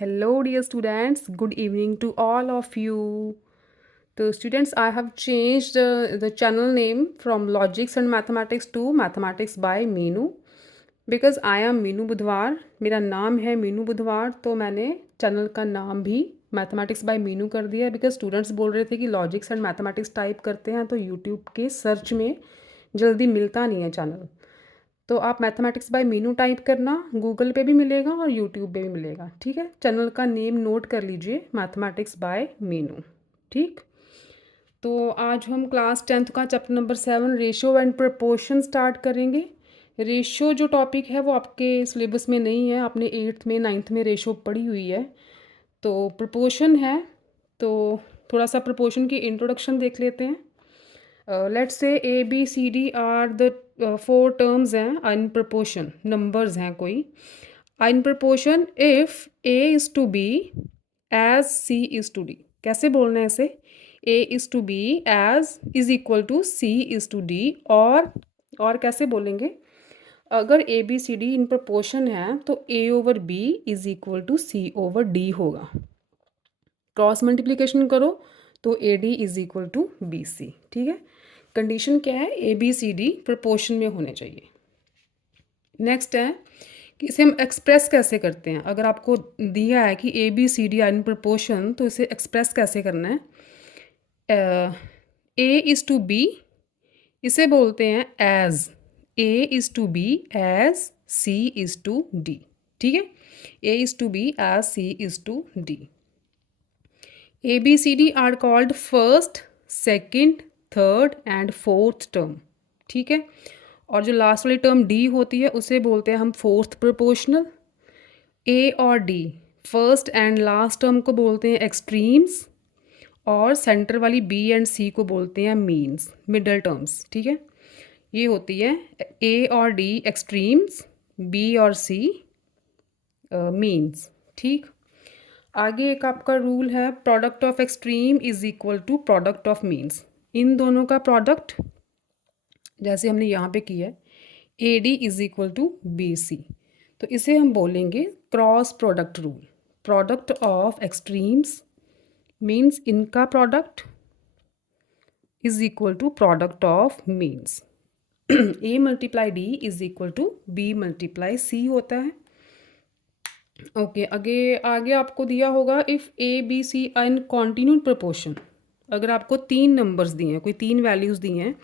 Hello, dear students. Good evening to all of you. So, students, I have changed the channel name from Logics and Mathematics to Mathematics by Meenu because I am Meenu बुधवार. मेरा नाम है मीनू बुधवार, तो मैंने channel का नाम भी मैथमेटिक्स बाय मीनू कर दिया बिकॉज स्टूडेंट्स बोल रहे थे कि लॉजिक्स एंड मैथमेटिक्स टाइप करते हैं तो यूट्यूब के सर्च में जल्दी मिलता नहीं है चैनल. तो आप मैथमेटिक्स बाय मीनू टाइप करना, गूगल पे भी मिलेगा और यूट्यूब पे भी मिलेगा. ठीक है, चैनल का नेम नोट कर लीजिए, मैथमेटिक्स बाय मीनू. ठीक, तो आज हम क्लास 10th का chapter number 7 ratio and proportion start करेंगे. रेशियो जो टॉपिक है वो आपके सिलेबस में नहीं है, आपने 8th में 9th में रेशियो पढ़ी हुई है. तो प्रपोर्शन है, तो थोड़ा सा प्रपोर्शन की इंट्रोडक्शन देख लेते हैं. Let's say a B C D are the 4 terms हैं इन प्रपोर्शन, नंबर्स हैं कोई in proportion if a is to B as C is to d. कैसे बोलना है इसे? A is to B as is equal to c is to d. और कैसे बोलेंगे? अगर a B C d in proportion है तो a over B is equal to c over d होगा. क्रॉस मल्टीप्लिकेशन करो तो A D is equal to B C. ठीक है, कंडीशन क्या है? A B C D proportion में होने चाहिए. नेक्स्ट है कि इसे हम एक्सप्रेस कैसे करते हैं. अगर आपको दिया है कि A B C D are in proportion तो इसे एक्सप्रेस कैसे करना है? ए इज़ टू बी, इसे बोलते हैं as A is to B as C is to D. ठीक है, A is to B as C is to D. A B C D are called first, second, third and fourth term. ठीक है, और जो last वाली term D होती है उसे बोलते हैं हम फोर्थ प्रोपोर्शनल. ए और d first and last term को बोलते हैं एक्सट्रीम्स, और सेंटर वाली बी एंड सी को बोलते हैं मीन्स, मिडल टर्म्स. ठीक है, ये होती है ए और डी एक्सट्रीम्स, बी और सी मीन्स. ठीक, आगे एक आपका रूल है product of extreme is equal to product of means. इन दोनों का प्रोडक्ट जैसे हमने यहाँ पे किया है a d is equal to B c, तो इसे हम बोलेंगे cross product rule. Product of extremes means इनका product is equal to product of means. A multiply d is equal to b multiply c होता है. ओके, आगे आपको दिया होगा if a B c are in continued proportion. अगर आपको 3 numbers दिए हैं, कोई 3 वैल्यूज़ दी हैं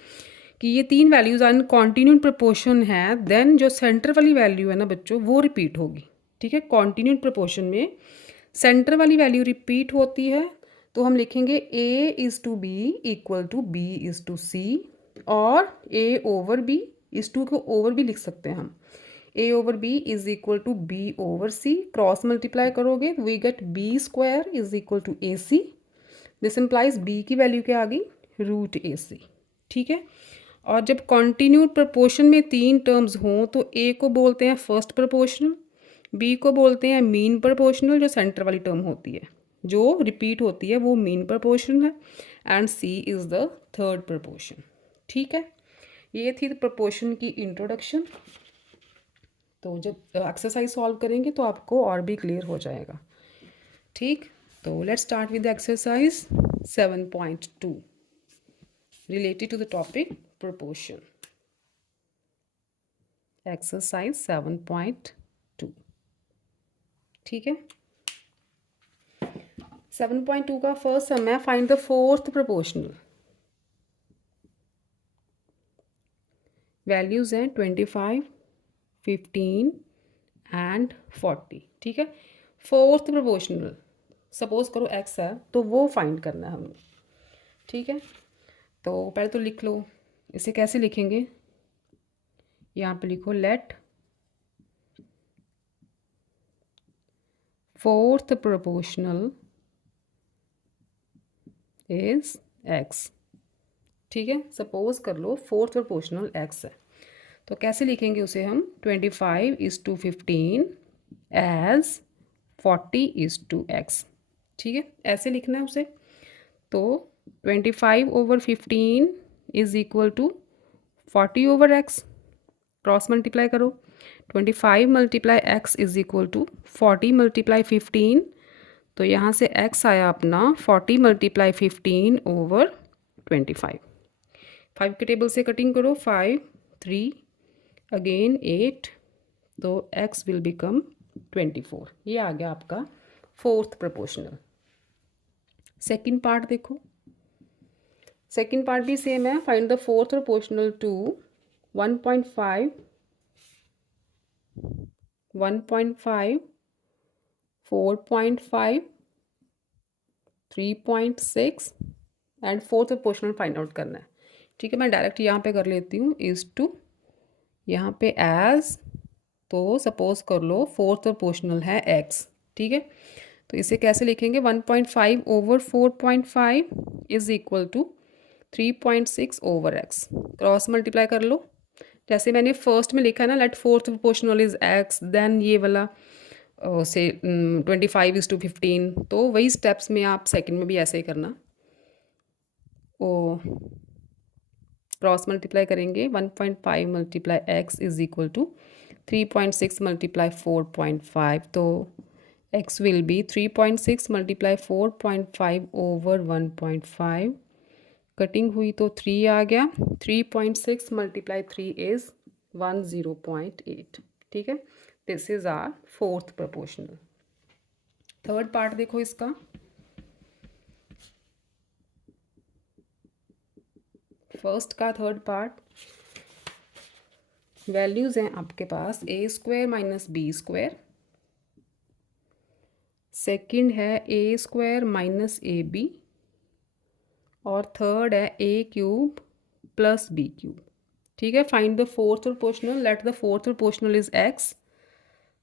कि ये 3 values are in continued proportion है, देन जो सेंटर वाली वैल्यू है ना बच्चों वो रिपीट होगी. ठीक है, कॉन्टिन्यूड प्रपोर्शन में सेंटर वाली वैल्यू रिपीट होती है, तो हम लिखेंगे A is to B equal to B is to C, और ए ओवर बी इज़ टू को ओवर भी लिख सकते हैं हम. A over B is equal to B over C. Cross multiply करोगे we get B square is equal to A C. This implies B की value क्या आ गई? Root A C. ठीक है, और जब कॉन्टिन्यूड प्रपोर्शन में 3 टर्म्स हों तो ए को बोलते हैं फर्स्ट प्रपोर्शनल, बी को बोलते हैं मीन प्रपोर्शनल जो सेंटर वाली टर्म होती है, जो रिपीट होती है वो मीन प्रपोर्शनल है, and C is the third proportion. ठीक है, ये थी प्रपोर्शन की इंट्रोडक्शन. तो जब एक्सरसाइज सॉल्व करेंगे तो आपको और भी क्लियर हो जाएगा. ठीक, तो let's start with exercise 7.2 related to the topic proportion. Exercise 7.2. ठीक है, 7.2 का फर्स्ट सम है find the fourth proportional. Values हैं 25, 15 एंड 40. ठीक है, फोर्थ प्रोपोर्शनल सपोज करो एक्स है तो वो फाइंड करना है हमें. ठीक है, तो पहले तो लिख लो. इसे कैसे लिखेंगे? यहाँ पे लिखो let fourth proportional is x. ठीक है, सपोज कर लो फोर्थ प्रोपोर्शनल एक्स है, तो कैसे लिखेंगे उसे हम? 25 is to 15 as 40 is to x. ठीक है, ऐसे लिखना है उसे. तो 25 over 15 is equal to 40 over x. Cross multiply करो. 25 multiply x is equal to 40 multiply 15। तो यहाँ से x आया अपना 40 मल्टीप्लाई 15 ओवर 25। 5 के टेबल से कटिंग करो, 5 3 अगेन 8, तो x विल बिकम 24। ये आ गया आपका फोर्थ प्रोपोर्शनल। सेकंड पार्ट देखो, सेकंड पार्ट भी सेम है। Find the fourth proportional to 1.5 1.5 4.5 3.6 and fourth proportional find out करना है। ठीक है, मैं डायरेक्ट यहाँ पे कर लेती हूँ, इज टू यहाँ पे एज, तो सपोज कर लो फोर्थ प्रोपोर्शनल है x। ठीक है, तो इसे कैसे लिखेंगे, 1.5 over 4.5 is equal to 3.6 over x। Cross multiply कर लो, जैसे मैंने फर्स्ट में लिखा है ना, let fourth proportional is x, then ये वाला से 25:15, तो वही स्टेप्स में आप सेकंड में भी ऐसे ही करना। ओ क्रॉस मल्टीप्लाई करेंगे, 1.5 multiply x is equal to 3.6 multiply 4.5, तो x will be 3.6 multiply 4.5 over 1.5। Cutting हुई तो 3 आ गया, 3.6 मल्टीप्लाई 3 इज 10.8। ठीक है, this is our fourth proportional. Third part देखो इसका, फर्स्ट का थर्ड पार्ट, वैल्यूज हैं आपके पास a² माइनस b², सेकंड है a² माइनस ab, और थर्ड है a³ प्लस b³। ठीक है, find the fourth proportional, let the fourth proportional is x,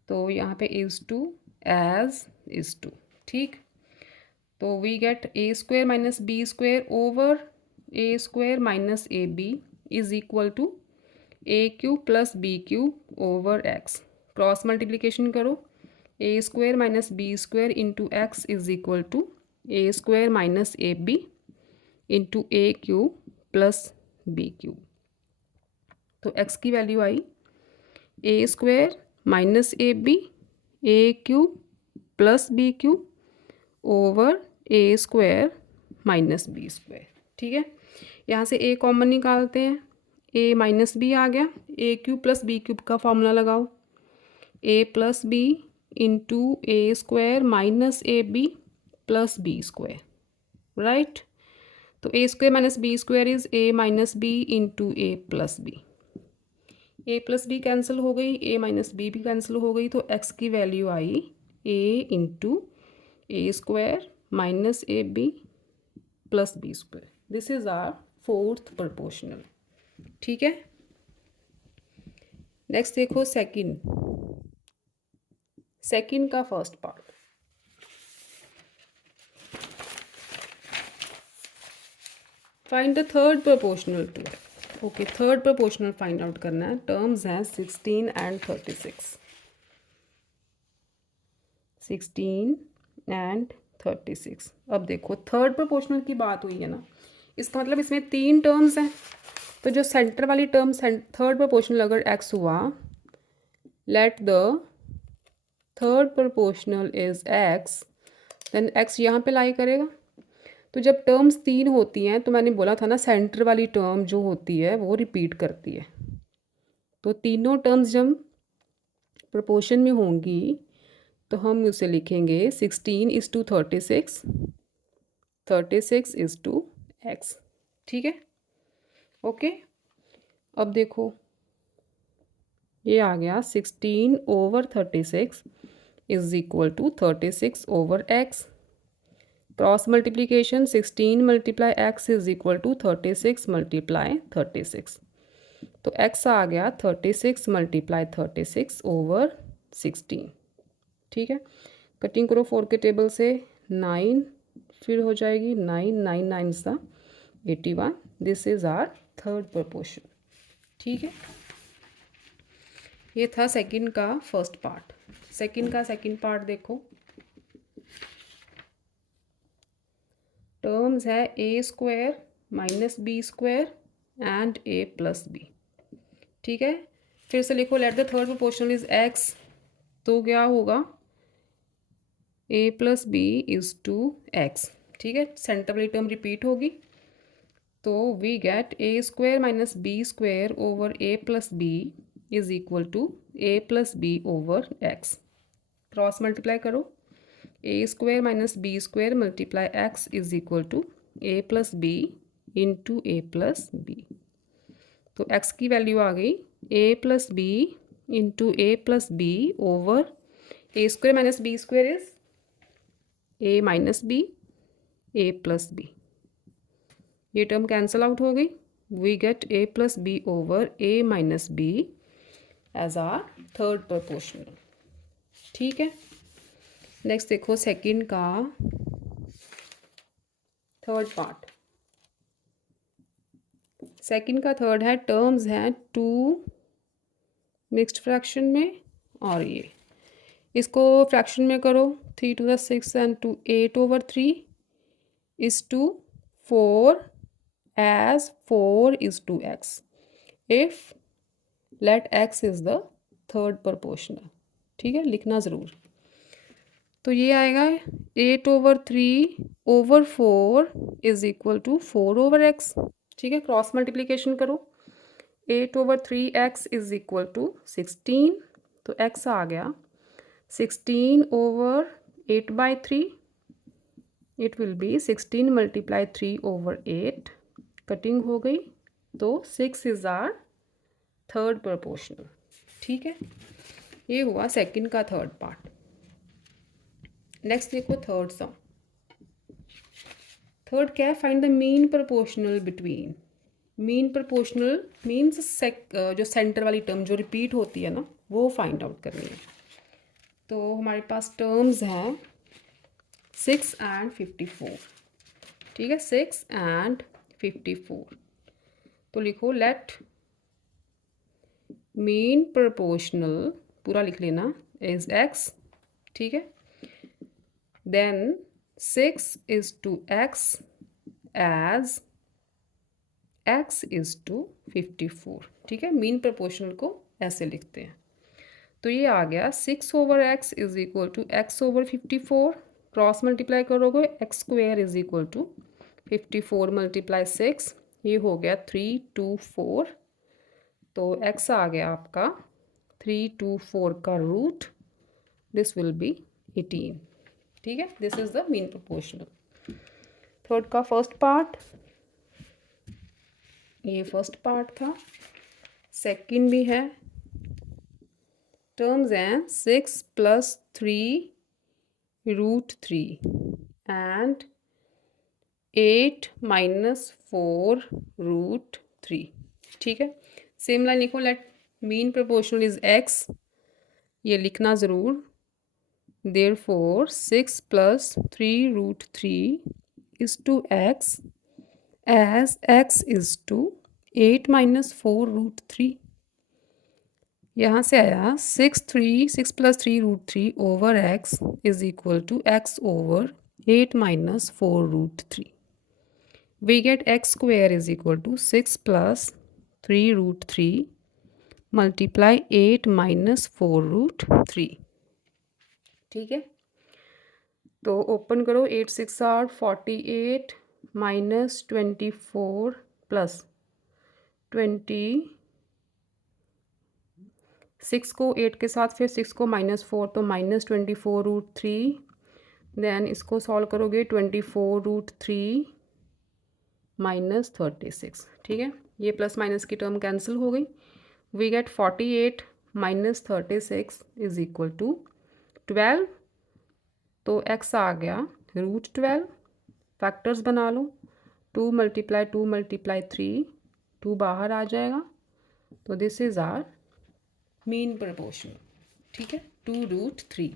तो यहाँ पे is to as is to. ठीक, तो we get a² minus b² over a² minus ab is equal to a³ plus b³ over x। Cross multiplication करो, a² minus b² into x is equal to a² minus ab into a³ plus b³। तो x की वैल्यू आई a² minus ab a³ plus b³ over a² minus b²। ठीक है, यहाँ से a common निकालते हैं, a माइनस b आ गया, a³ प्लस b³ का फॉर्मूला लगाओ, a plus b into a² minus ab plus b², right. तो a² minus b² is a minus b into a plus b, a plus b cancel हो गई, a minus b भी cancel हो गई, तो x की वैल्यू आई a into a² minus ab plus b²। This is our fourth proportional. ठीक है, नेक्स्ट देखो सेकंड, सेकंड का first part, find the third proportional to. Okay, third proportional find out करना है। टर्म्स हैं 16 एंड 36, 16 एंड 36। अब देखो थर्ड प्रोपोर्शनल की बात हुई है ना, इसका मतलब इसमें 3 टर्म्स हैं, तो जो सेंटर वाली टर्म थर्ड प्रोपोर्शनल अगर x हुआ, let the third proportional is x, then x यहाँ पे लाई करेगा। तो जब टर्म्स 3 होती हैं, तो मैंने बोला था ना सेंटर वाली टर्म जो होती है वो रिपीट करती है, तो तीनों टर्म्स जब प्रोपोर्शन में होंगी तो हम उसे लिखेंगे 16:36, 36:x। ठीक है, ओके। अब देखो ये आ गया 16 over 36 is equal to 36 over x। Cross multiplication 16 multiply x is equal to 36 multiply 36, तो x आ गया 36 मल्टीप्लाई 36 ओवर 16। ठीक है, कटिंग करो 4 के टेबल से, 9 फिर हो जाएगी 9 9 9 सा 81। This is our third proportion. ठीक है, ये था सेकंड का फर्स्ट पार्ट। सेकंड का सेकंड पार्ट देखो, टर्म्स है a² minus b² and a plus b। ठीक है, फिर से लिखो let the third proportional is x, तो क्या होगा a plus b is to x. ठीक है, सेंटर वाली टर्म रिपीट होगी, तो we get a square minus b square over a plus B is equal to a plus b over x. Cross multiply करो, a square minus b square multiply x is equal to a plus b into a plus b. तो x की value आ गई a plus b into a plus b over a square minus b square is a minus b a plus b. ये term cancel out हो गई, we get a plus b over a minus b as are third proportional. ठीक है, next देखो second का third part. Second का third है terms हैं टू मिक्स्ड फ्रैक्शन में, और ये इसको फ्रैक्शन में करो, 3 to the 6 and to 8 over 3 is to 4 as 4 is to x if let x is the third proportional। ठीक है, लिखना ज़रूर। तो ये आएगा 8 over 3 over 4 is equal to 4 over x। ठीक है, क्रॉस मल्टीप्लिकेशन करो, 8 over 3x is equal to 16, तो x आ गया 16 over 8/3, it will be 16 multiply 3 over 8, cutting हो गई, तो 6 is our थर्ड प्रोपोर्शनल। ठीक है, ये हुआ सेकंड का थर्ड पार्ट। नेक्स्ट देखो थर्ड सम। थर्ड क्या है, find the mean proportional between. Mean proportional means जो सेंटर वाली टर्म जो रिपीट होती है ना, वो फाइंड आउट करनी है। तो हमारे पास टर्म्स हैं 6 and 54। ठीक है, 6 and 54। तो लिखो लेट मीन प्रोपोर्शनल, पूरा लिख लेना, इज एक्स। ठीक है, then 6 is to x as x is to 54। ठीक है, मीन प्रोपोर्शनल को ऐसे लिखते हैं। तो ये आ गया 6 over x is equal to x over 54, cross multiply करोगे x square is equal to 54 multiply 6, ये हो गया 324। तो x आ गया आपका 324 का रूट, दिस विल बी 18। ठीक है, this is the mean proportional. Third का फर्स्ट पार्ट, ये फर्स्ट पार्ट था। सेकंड भी है, टर्म्स हैं 6 + 3 √3 and 8 - 4 √3। ठीक है, सेम लाइन लिखो, let mean proportional is x, ये लिखना ज़रूर। Therefore 6 + 3 √3 is to x as x is to 8 - 4 √3। यहाँ से आया 6 + 3 √3 over x is equal to x over 8 - 4 √3। We get x square is equal to 6 + 3 √3 multiply 8 - 4 √3। ठीक है, तो ओपन करो, 8 × 6 = 48 - 24 + 20, 6 को 8 के साथ फिर 6 को -4, तो -24 √3। देन इसको सॉल्व करोगे 24 √3 - 36। ठीक है, ये प्लस माइनस की टर्म कैंसिल हो गई, we get 48 - 36 is equal to 12। तो x आ गया √12। फैक्टर्स बना लो, 2 × 2 × 3, 2 बाहर आ जाएगा, तो this is our mean proportional. ठीक है, 2 √3।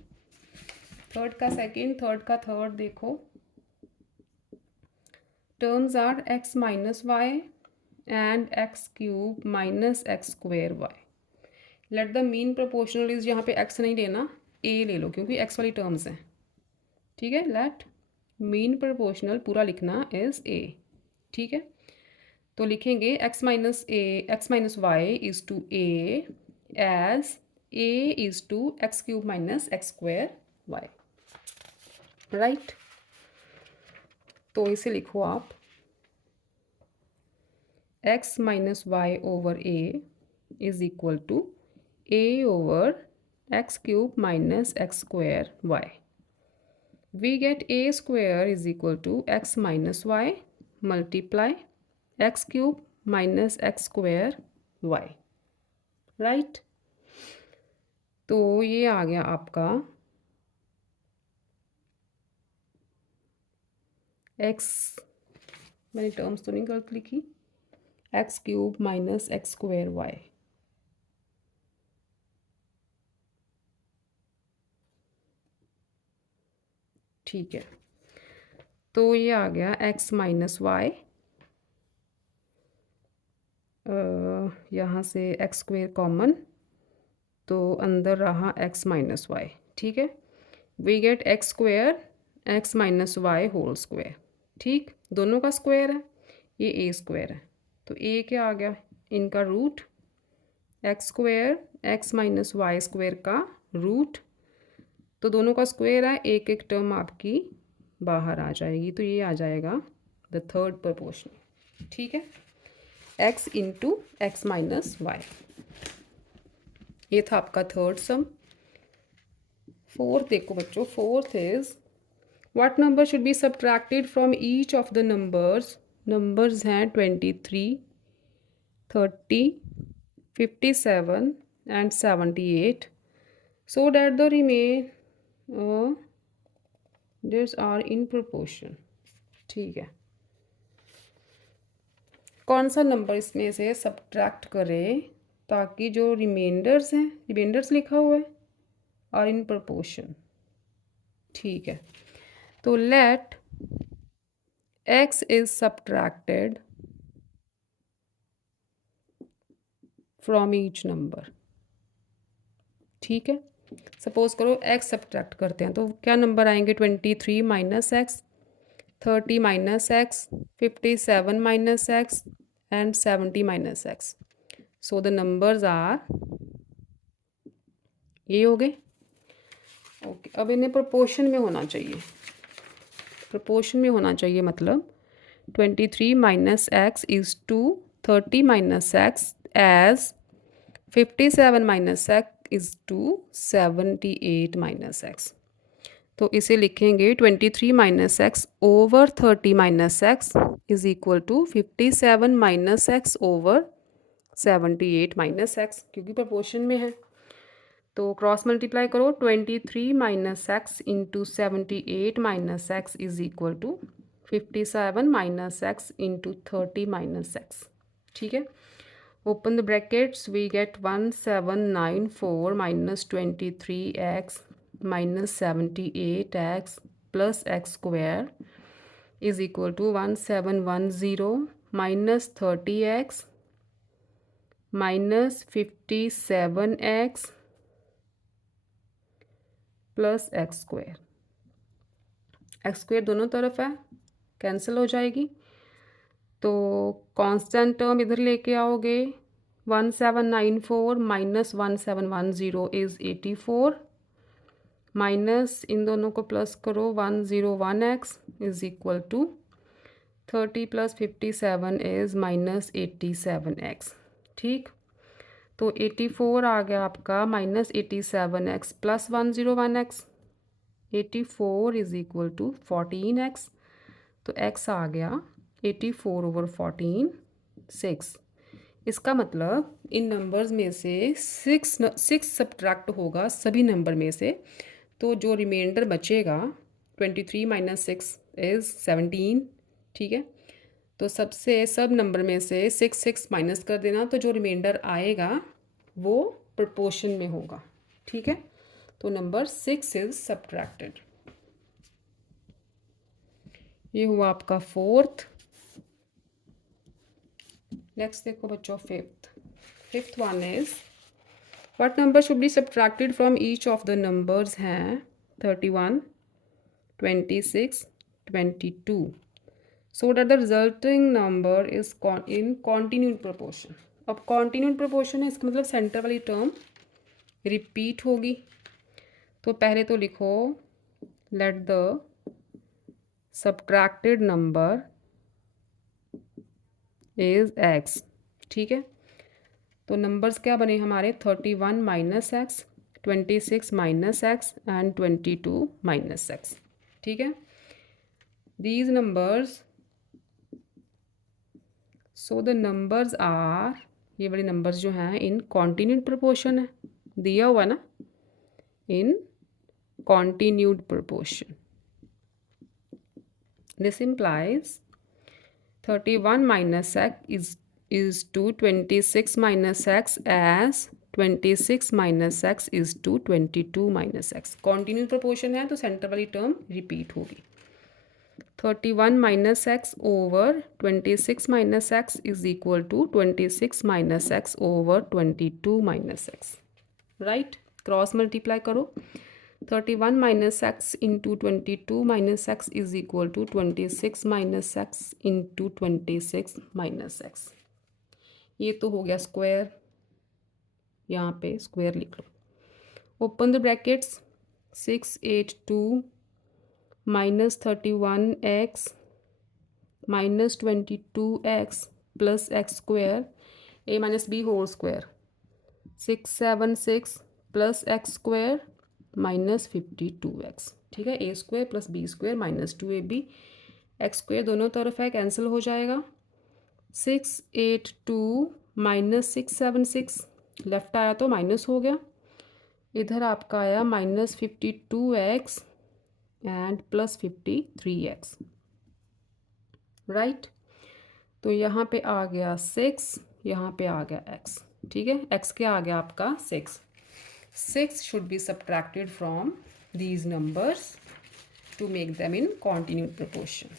थर्ड का सेकंड, थर्ड का थर्ड देखो, terms are x - y and x³ - x² y। Let the mean proportional is, यहाँ पे x नहीं लेना, a ले लो, क्योंकि x वाली टर्म्स हैं। ठीक है, लेट मीन प्रोपोर्शनल पूरा लिखना इज a। ठीक है, तो लिखेंगे x - y is to a as a is to x cube minus x square y, right. तो इसे लिखो आप x minus y over a is equal to a over x cube minus x square y. We get a square is equal to x minus y multiply x cube minus x square y, right. तो ये आ गया आपका x, मैंने terms तो नहीं गलत लिखी, x cube minus x square y. ठीक है, तो ये आ गया x माइनस वाई, यहाँ से एक्स स्क्वायर कॉमन, तो अंदर रहा x माइनस वाई। ठीक है, we get x square x minus y whole square. ठीक, दोनों का स्क्वायर है, ये a स्क्वायर है, तो a क्या आ गया, इनका root, x square x minus y square का रूट, तो दोनों का स्क्वायर है, एक एक टर्म आपकी बाहर आ जाएगी, तो ये आ जाएगा द थर्ड प्रोपोर्शन। ठीक है, x into x minus y, ये था आपका थर्ड सम। फोर्थ देखो बच्चों, fourth is what number should be subtracted from each of the numbers. Numbers हैं 23, 30, 57 and 78 so that the remainders are in proportion। ठीक है, कौन सा नंबर इसमें से सब्ट्रैक्ट करें ताकि जो रिमाइंडर्स हैं, रिमाइंडर्स लिखा हुआ है, और इन प्रोपोर्शन। ठीक है, तो let x is subtracted from each number. ठीक है, सपोज करो x सब्ट्रैक्ट करते हैं, तो क्या नंबर आएंगे, 23 minus x, 30 minus x, 57 minus x and 70 minus x. So the numbers are, ये हो गए। ओके, अब इन्हें प्रोपोर्शन में होना चाहिए, प्रोपोर्शन में होना चाहिए मतलब 23 minus x is to 30 minus x as 57 minus x is to 78 minus x. तो इसे लिखेंगे 23 minus x over 30 minus x is equal to 57 minus x over 78 minus x, क्योंकि प्रोपोर्शन में है। तो क्रॉस मल्टीप्लाई करो, 23 minus x into 78 minus x is equal to 57 minus x into 30 minus x. ठीक है, open the brackets, we get 1794 minus 23x minus 78x plus x square is equal to 1710 minus 30x minus 57x plus x square. X square दोनों तरफ है, cancel हो जाएगी, तो constant term इधर लेके आओगे, 1794 माइनस 1710 इज़ 84 माइनस इन दोनों को प्लस करो 101x is equal to 30 plus 57 is minus 87x। ठीक, तो 84 आ गया आपका minus 87x plus 101x, 84 is equal to 14x, तो x आ गया 84 ओवर 14 6। इसका मतलब इन नंबर्स में से सिक्स सब्ट्रैक्ट होगा सभी नंबर में से, तो जो रिमाइंडर बचेगा 23 माइनस 6 इज़ 17। ठीक है, तो सब नंबर में से 6 माइनस कर देना, तो जो रिमाइंडर आएगा वो प्रोपोर्शन में होगा। ठीक है, तो नंबर 6 इज सब्ट्रैक्टेड। ये हुआ आपका फोर्थ। नेक्स्ट देखो बच्चों, fifth one is what number should be subtracted from each of the numbers हैं 31, 26, 22 so that the resulting number is in continued proportion। अब continued proportion है, इसका मतलब सेंटर वाली टर्म रिपीट होगी। तो पहले तो लिखो let the subtracted number is x। ठीक है, तो नंबर्स क्या बने हमारे 31 minus x, 26 minus x and 22 minus x. ठीक है, these numbers, so the numbers are, ये वाले नंबर्स जो हैं इन कॉन्टिन्यूड प्रोपोर्शन है, दिया हुआ ना, in continued proportion. This implies 31 minus x is to 26 minus x as 26 minus x is to 22 minus x। Continue proportion है तो सेंटर वाली टर्म रिपीट होगी। 31 minus x over 26 minus x is equal to 26 minus x over 22 minus x. Right, cross multiply करो। 31 minus x into 22 minus x is equal to 26 minus x into 26 minus x. ये तो हो गया square, यहाँ पे square लिख लो। Open the brackets, 682 minus 31x minus 22x plus x square a minus b whole square, 676 plus x square minus 52x। ठीक है, a square plus B square minus 2ab, x square दोनों तरफ है cancel हो जाएगा। 682 minus 676 left आया तो minus हो गया, इधर आपका आया minus 52x and plus 53x। Right, तो यहाँ पे आ गया 6, यहाँ पे आ गया x। ठीक है, x क्या आ गया आपका 6। 6 should be subtracted from these numbers to make them in continued proportion.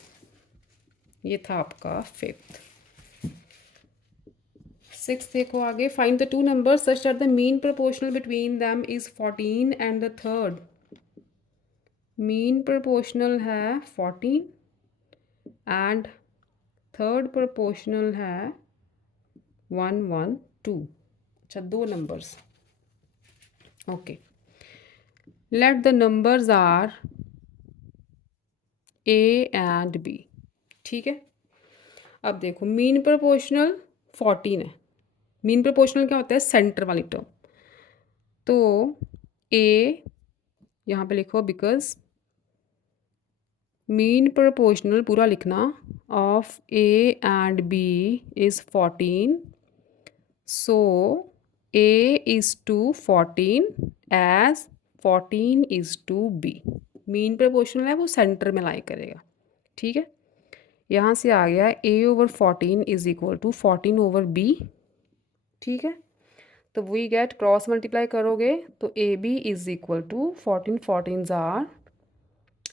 ये था आपका 5th। 6th देखो आगे, find the two numbers such that the mean proportional between them is 14 and the third. Mean proportional है 14 एंड third proportional है 112। अच्छा, दो numbers. Okay, let the numbers are a and b। ठीक है, अब देखो मीन प्रोपोर्शनल 14 है। मीन प्रोपोर्शनल क्या होता है, सेंटर वाली टर्म। तो a यहाँ पे लिखो, बिकॉज मीन प्रोपोर्शनल पूरा लिखना of a and b is 14, so a is to 14 as 14 is to b। Mean proportional है वो सेंटर में लाई करेगा। ठीक है, यहाँ से आ गया a over 14 is equal to 14 over b। ठीक है, तो वी गेट, क्रॉस मल्टीप्लाई करोगे तो A B is equal to 14 14s are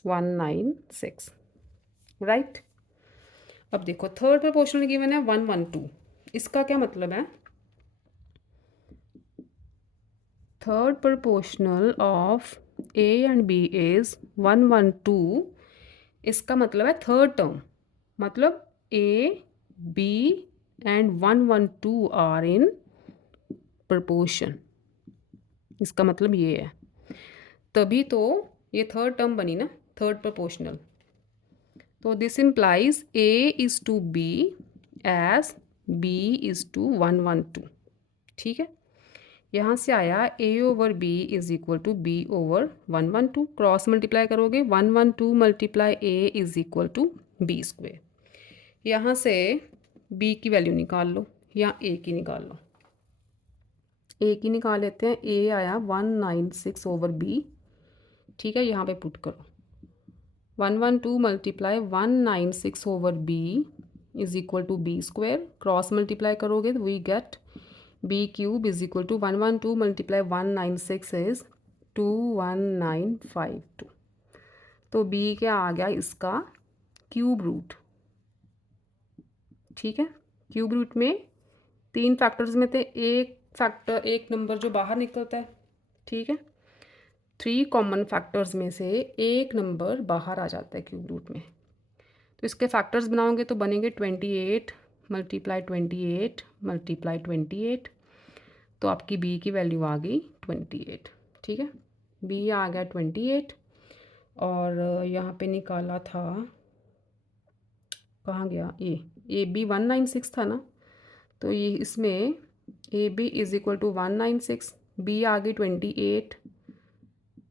196। Right, अब देखो थर्ड प्रोपोर्शनल गिवन है 112। इसका क्या मतलब है, third proportional of A and B is 112। इसका मतलब है थर्ड टर्म, मतलब A B and 112 are in proportion. इसका मतलब ये है, तभी तो ये थर्ड टर्म बनी ना, थर्ड प्रोपोर्शनल। तो this implies a is to b as b is to 112। ठीक है, यहाँ से आया a over b is equal to b over 112। Cross multiply करोगे 112 multiply a is equal to b square. यहाँ से b की वैल्यू निकाल लो या a की निकाल लो। a की निकाल लेते हैं, a आया 196 ओवर b। ठीक है, यहाँ पे पुट करो 112 multiply 196 over b is equal to b square. Cross multiply करोगे तो we get b cube is equal to 112 multiply 196 is 21952। तो b क्या आ गया इसका क्यूब रूट। ठीक है, क्यूब रूट में 3 फैक्टर्स में थे, एक नंबर जो बाहर निकलता है। ठीक है, 3 कॉमन फैक्टर्स में से एक नंबर बाहर आ जाता है क्यूब रूट में। तो इसके फैक्टर्स बनाओगे तो बनेंगे 28 मल्टीप्लाई 28 मल्टीप्लाई 28। तो आपकी b की वैल्यू आ गई 28, ठीक है। बी आ गया 28 और यहाँ पे निकाला था, कहाँ गया ए बी 196 था ना, तो ये इसमें a b is equal to 196, b आ गई 28,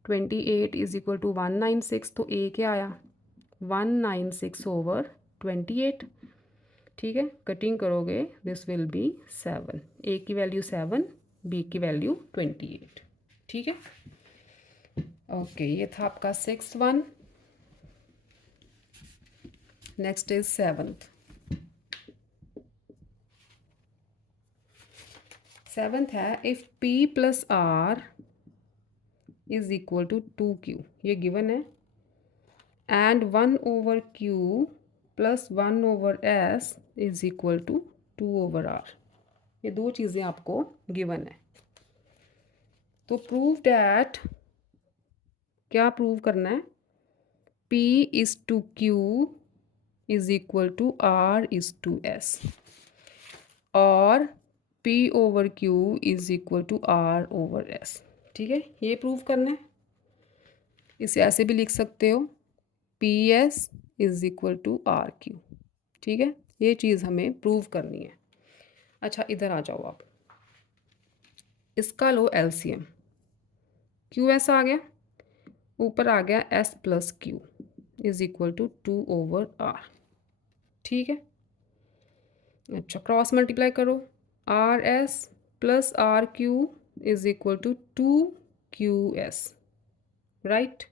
28 इज़ इक्वल टू 196, तो ए क्या आया 196/28, ठीक है। कटिंग करोगे दिस विल बी 7, ए की वैल्यू 7, बी की वैल्यू 28, ठीक है। ओके, ये था आपका 6th one. Next is 7th। 7th है if P plus R is equal to 2Q, ये गिवन है, and 1/Q plus 1/S is equal to 2/R। ये दो चीज़ें आपको गिवन है। तो प्रूव डैट, क्या प्रूव करना है, P is to Q is equal to R is to S, और P/Q is equal to R/S, ठीक है। ये प्रूव करना है। इसे ऐसे भी लिख सकते हो, PS is equal to RQ, ठीक है। ये चीज़ हमें प्रूव करनी है। अच्छा, इधर आ जाओ आप, इसका लो LCM, QS आ गया, ऊपर आ गया S plus Q is equal to 2/R, ठीक है। अच्छा, क्रॉस मल्टीप्लाई करो, RS plus RQ is equal to 2QS, right.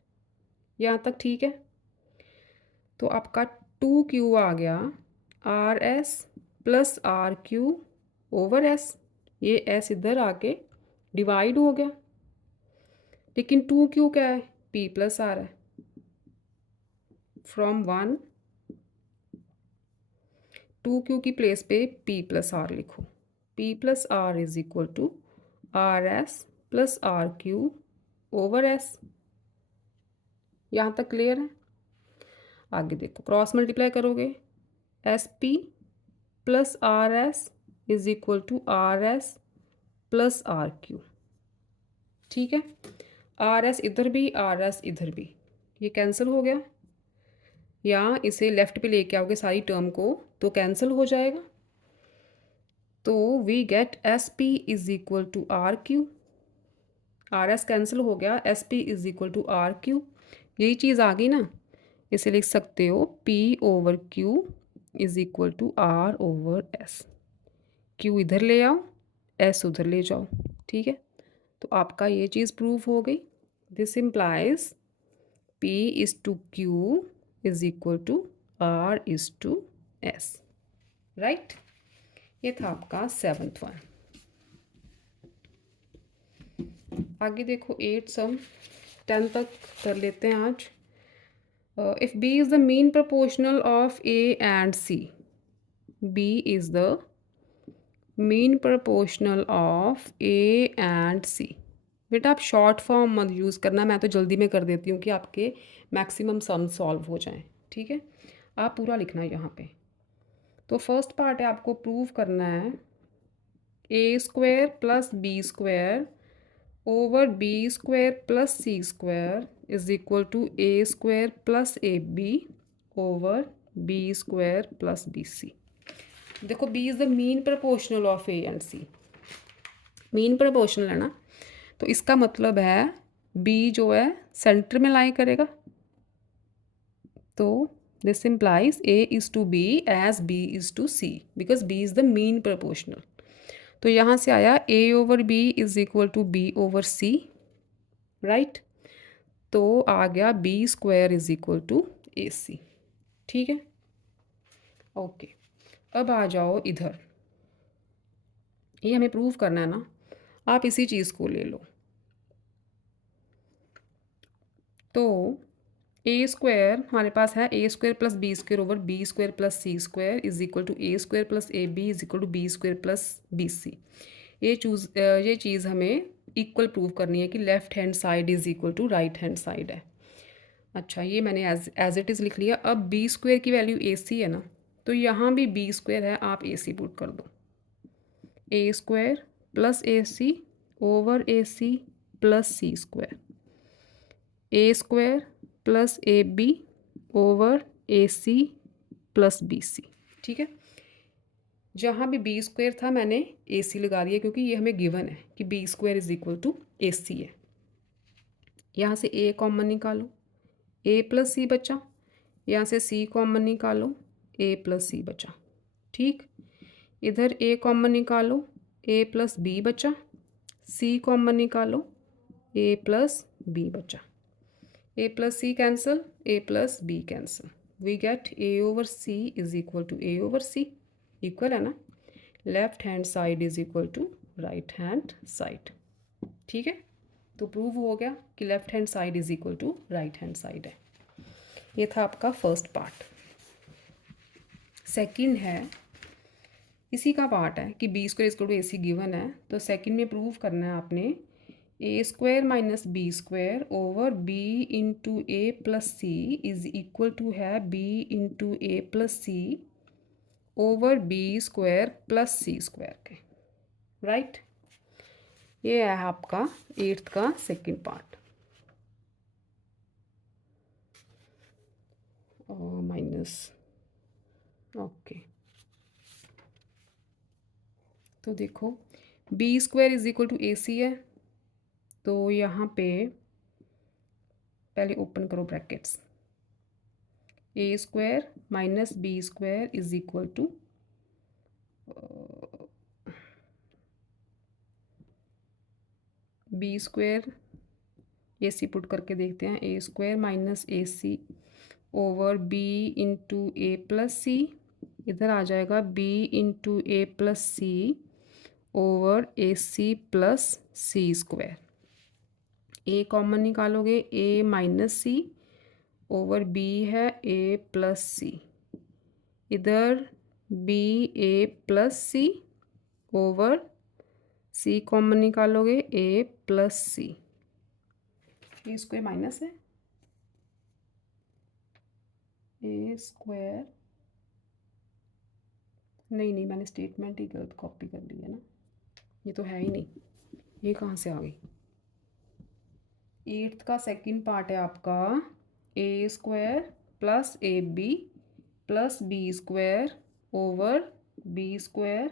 यहाँ तक ठीक है। तो आपका 2Q आ गया RS प्लस RQ/S, ये S इधर आके डिवाइड हो गया, लेकिन 2Q क्या है, P प्लस R है। फ्रॉम 1 2Q की प्लेस पे P प्लस R लिखो, P plus R is equal to RS plus RQ/S। यहाँ तक क्लियर है। आगे देखो, क्रॉस मल्टीप्लाई करोगे, SP plus RS is equal to RS plus RQ, ठीक है। RS इधर भी, RS इधर भी, ये कैंसिल हो गया। या इसे लेफ्ट पे लेके आओगे सारी टर्म को तो कैंसिल हो जाएगा। तो we get SP is equal to RQ, RS cancel हो गया, SP is equal to RQ, यही चीज़ आ गई ना। इसे लिख सकते हो P/Q is equal to R/S। Q इधर ले आओ, S उधर ले जाओ, ठीक है। तो आपका ये चीज़ प्रूफ हो गई। This implies P is to Q is equal to R is to S, right. ये था आपका 7th वन। आगे देखो 8 सम 10 तक कर लेते हैं आज। If B is the mean proportional of A and C, B is the mean proportional of A and C। बेटा आप शॉर्ट फॉर्म मत यूज़ करना, मैं तो जल्दी में कर देती हूँ कि आपके मैक्सिमम सम सॉल्व हो जाएं, ठीक है। आप पूरा लिखना है यहाँ पे। तो फर्स्ट पार्ट है, आपको प्रूव करना है A² plus B² over B² plus C² is equal to A² plus AB over B² plus BC। देखो B is the mean proportional of A and C, mean proportional है ना, तो इसका मतलब है B जो है सेंटर में लाई करेगा। तो this implies A is to B as B is to C because B is the mean proportional. तो यहाँ से आया A/B is equal to B/C, right. तो आ गया B² is equal to AC, ठीक है। ओके, अब आ जाओ इधर, ये हमें प्रूव करना है ना, आप इसी चीज़ को ले लो। तो A² हमारे पास है A² plus B² over B² plus C² is equal to A² plus AB is equal to B² plus BC। ये चीज़ हमें इक्वल प्रूव करनी है कि left hand side is equal to right hand side है। अच्छा, ये मैंने एज इट इज़ लिख लिया। अब B² की वैल्यू AC है ना, तो यहाँ भी B² है, आप AC पुट कर दो। A² plus AC over AC plus C square, A square plus A B over A C plus B C. ठीक है, जहाँ भी बी स्क्वायर था मैंने ए सी लगा दिया क्योंकि ये हमें गिवन है कि b square is equal to A c है। यहाँ से ए कॉमन निकालो, ए प्लस सी बचा, यहाँ से सी कॉमन निकालो, ए प्लस सी बचा। ठीक, इधर ए कॉमन निकालो, ए प्लस बी बचा, सी कॉमन निकालो, ए प्लस बी बचा। A plus c cancel, a plus b cancel, we get a over C is equal to a over c. Equal है ना, left hand side is equal to right hand side. ठीक है, तो prove हो गया कि left hand side is equal to right hand side है। ये था आपका फर्स्ट पार्ट। सेकंड है, इसी का पार्ट है कि b square equal to A c given है, तो सेकंड में प्रूव करना है आपने a square minus b square over b into a plus c is equal to है b into a plus c over B square plus C square के। Right, ये है आपका 8th का सेकंड पार्ट। माइनस, ओके, तो देखो b square is equal to A c है, तो यहाँ पे पहले ओपन करो brackets, a square minus b square is equal to b square, a c put करके देखते हैं, a square minus a c over b into a plus c, इधर आ जाएगा b into a plus c over A C plus C square. A common निकालोगे, a minus c over b है a plus c, इधर B a plus c over c common निकालोगे ए plus c, ए square minus है, a square नहीं मैंने statement ही गलत copy कर ली है ना, ये तो है ही नहीं, ये कहाँ से आ गई। 8th का सेकंड पार्ट है आपका a square plus A b plus B square over B square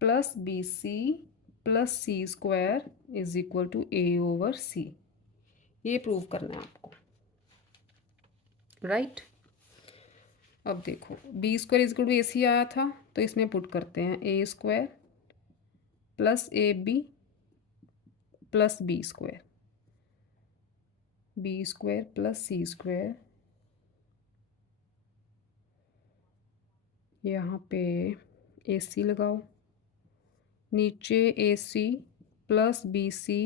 plus B c plus C square is equal to a over c. ये प्रूव करना है आपको। राइट, अब देखो b square is equal to A c आया था, तो इसमें पुट करते हैं a square plus A b plus B square, b square plus C square, यहाँ पे ए सी लगाओ, नीचे a C plus B c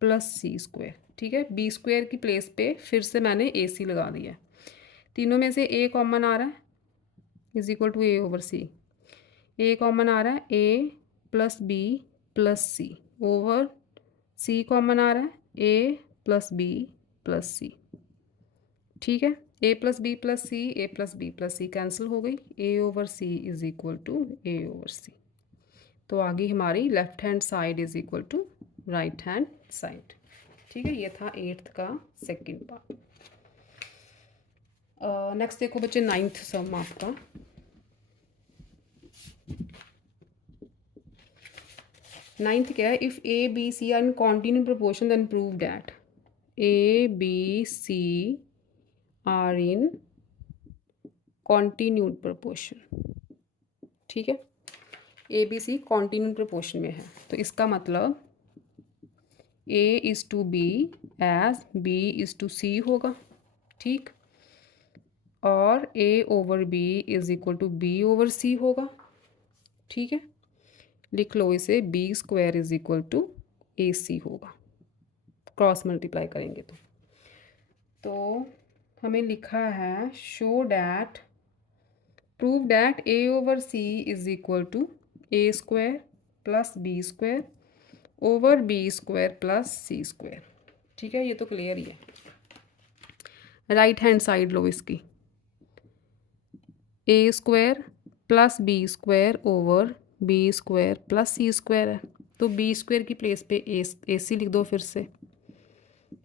plus C square. ठीक है, बी स्क्वायर की प्लेस पे फिर से मैंने ए सी लगा दिया है, तीनों में से ए कॉमन आ रहा है is equal to a over c, a common आ रहा है a plus b plus c over c common आ रहा है a plus b plus c. ठीक है, a plus b plus c, a plus b plus c cancel हो गई, a over C is equal to a over c. तो आगे हमारी left hand side is equal to right hand side. ठीक है, ये था 8th का सेकंड पार्ट। नेक्स्ट देखो बच्चे 9th सम आपका, नाइन्थ क्या है, if a B c are in continue proportion then prove that a B c are in continued proportion. ठीक है, A B c continued proportion में है, तो इसका मतलब a is to B as b is to c होगा। ठीक, और ए over B is equal to B over c होगा। ठीक है, लिख लो इसे, b square is equal to A c होगा, क्रॉस मल्टीप्लाई करेंगे तो हमें लिखा है show that prove that A over C is equal to A square plus B square over B square plus C square. ठीक है, ये तो क्लियर ही है। राइट हैंड साइड लो इसकी, a square plus B square over B square plus C square है, तो B square की प्लेस पे ए सी लिख दो फिर से,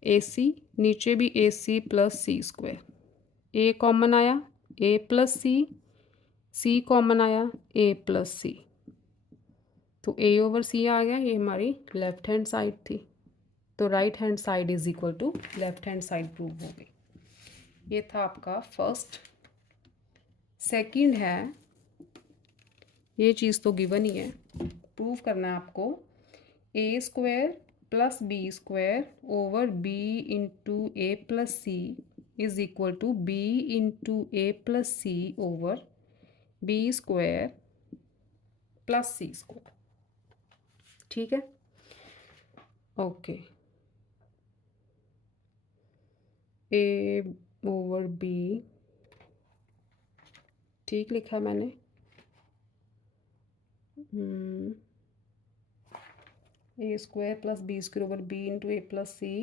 ए सी, नीचे भी ए सी plus C square, a common आया ए प्लस सी कॉमन आया ए प्लस सी, तो ए ओवर सी आ गया, ये हमारी लेफ्ट हैंड साइड थी, तो right hand side is equal to left hand side prove हो गई। ये था आपका फर्स्ट। सेकंड है, ये चीज़ तो गिवन ही है, प्रूव करना है आपको, a square plus B square over b into a plus c is equal to b into a plus c over B square plus C square. ठीक है, ओके, ए ओवर बी, ठीक लिखा मैंने, a square plus B square over b into a plus c,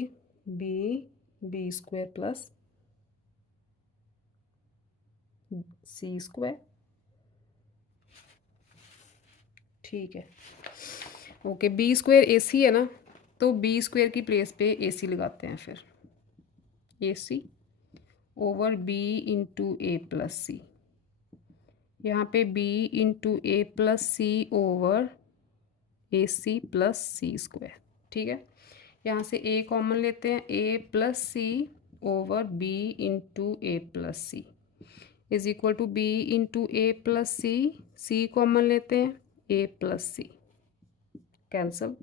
b square plus C square. ठीक है, okay, b square a c है ना, तो बी स्क्वायर की प्लेस पे ए सी लगाते हैं फिर, a c over b into a plus c, यहाँ पे b into a plus c over A C plus C square. ठीक है, यहाँ से ए कॉमन लेते हैं, a plus c over b into a plus c is equal to b into a plus c common लेते हैं, a plus C cancel,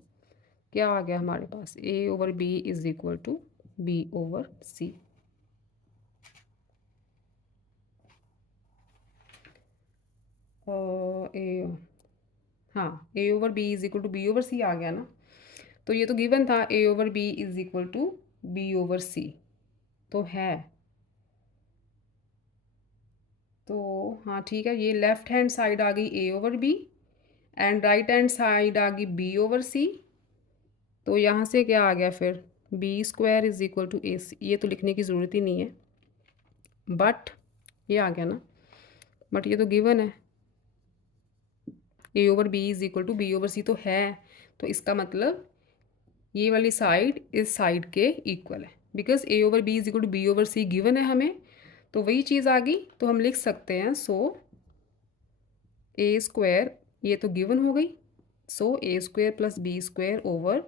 क्या आ गया हमारे पास, a over B is equal to B over c. A, हाँ, a over B is equal to B over c आ गया ना, तो ये तो गिवन था a over B is equal to B over c, तो है, तो हाँ ठीक है, ये लेफ्ट हैंड साइड आ गई a over b and right hand side आ गई बी ओवर सी, तो यहाँ से क्या आ गया फिर, b square is equal to A c, ये तो लिखने की ज़रूरत ही नहीं है, बट ये आ गया ना, बट ये तो गिवन है, a over B is equal to B over c तो है, तो इसका मतलब ये वाली साइड इस साइड के इक्वल है, because A over B is equal to B over C given है हमें, तो वही चीज़ आ गई, तो हम लिख सकते हैं, सो ए स्क्वायर, ये तो गिवन हो गई, so a square plus B square over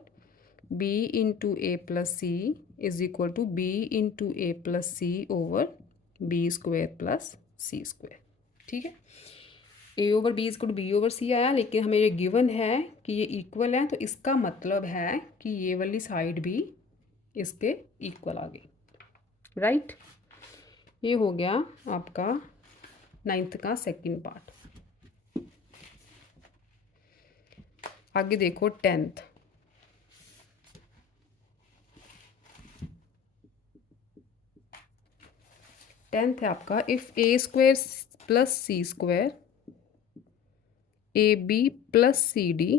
b into a plus c is equal to b into a plus c over B square plus C square. ठीक है, a over B is equal to B over c आया, लेकिन हमें ये given है कि ये equal है, तो इसका मतलब है कि ये वाली साइड भी इसके इक्वल आ गई, राइट। ये हो गया आपका 9th का सेकंड पार्ट। आगे देखो 10th, है आपका, if a square plus C square a b plus c d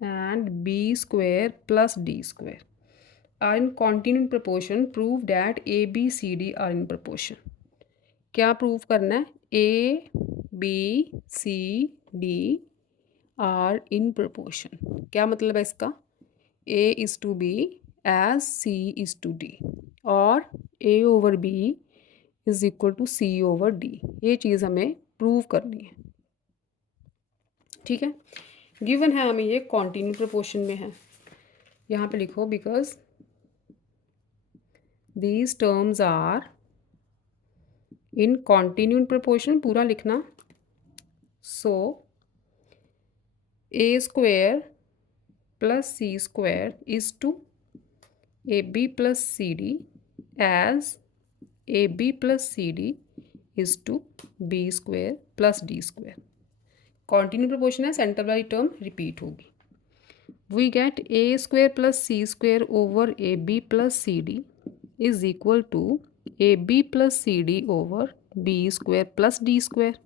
and b square plus d square are in continued proportion, prove that a B C D are in proportion. क्या prove करना है, A B C D are in proportion, क्या मतलब है इसका, a is to B as C is to d, और ए over B is equal to c over d, ये चीज़ हमें प्रूव करनी है। ठीक है, गिवन है हमें, ये कॉन्टिन्यू प्रपोर्शन में है, यहाँ पे लिखो, because these terms are in continued proportion, पूरा लिखना, so a square plus C square is to a b plus c d as a b plus c d is to b square plus d square. Continue proportion है, centre वाली term repeat होगी, we get a square plus C square over a b plus c d is equal to a b plus c d over B square plus d square.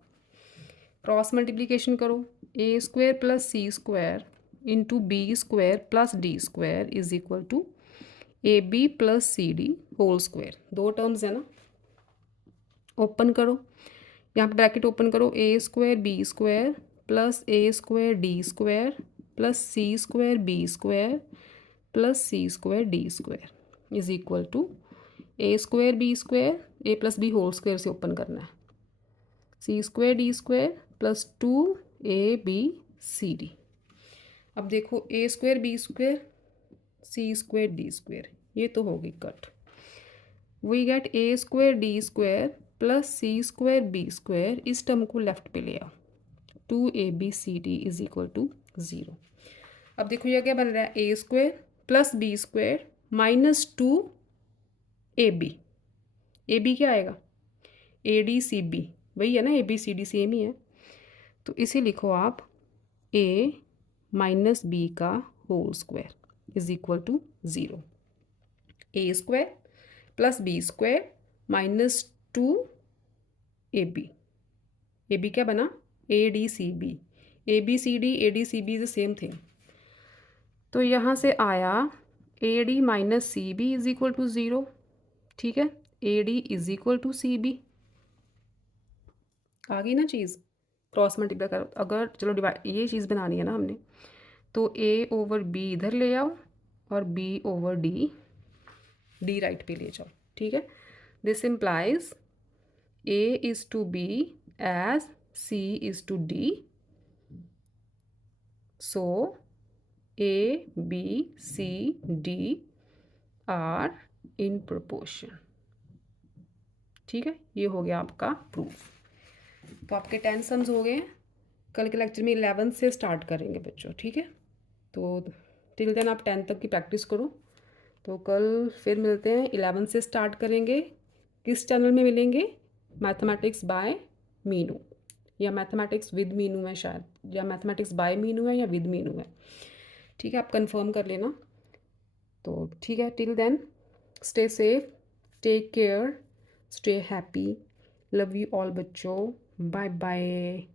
Cross multiplication करो, a square plus C square into b square plus d square is equal to a b plus c d whole square, दो terms है ना, open करो, यहाँ पे bracket open करो, a square b square plus a square d square plus C square b square plus C square d square is equal to A square b square, a plus b whole square से open करना है, c square d square plus 2ab cd। अब देखो a square b square c square d square ये तो होगी cut, we get a square d square plus C square b square, इस term को लेफ्ट पे ले आओ, 2abcd इज इक्वल टू 0। अब देखो ये क्या बन रहा है, a square plus B square minus 2ab, a b क्या आएगा, ए डी सी बी वही है ना, a B C d same ही है, तो इसे लिखो आप a माइनस बी का whole square is equal to 0, a square plus B square minus 2ab, a b क्या बना, a d c b, a B C d is the same thing, तो यहाँ से आया ए d minus c b is equal to 0, ठीक है, a d is equal to c b, आ गई ना चीज़, क्रॉस मल्टीप्लाई करो, अगर चलो डिवाइड ये चीज़ बनानी है ना हमने, तो ए ओवर बी इधर ले आओ और B over D, D right पे ले जाओ, ठीक है, this implies A is to B as C is to D, so A B C D are in proportion, ठीक है, ये हो गया आपका प्रूफ। तो आपके 10 सम्स हो गए हैं, कल के लेक्चर में 11 से स्टार्ट करेंगे बच्चों, ठीक है, तो टिल देन आप 10 तक की प्रैक्टिस करो, तो कल फिर मिलते हैं, 11 से स्टार्ट करेंगे, किस चैनल में मिलेंगे, मैथमेटिक्स बाय मीनू या मैथमेटिक्स विद मीनू है शायद, या मैथमेटिक्स बाय मीनू है या विद मीनू है, ठीक है, आप कंफर्म कर लेना, तो ठीक है, till then stay safe, take care, stay happy, love you all बच्चों, बाय बाय।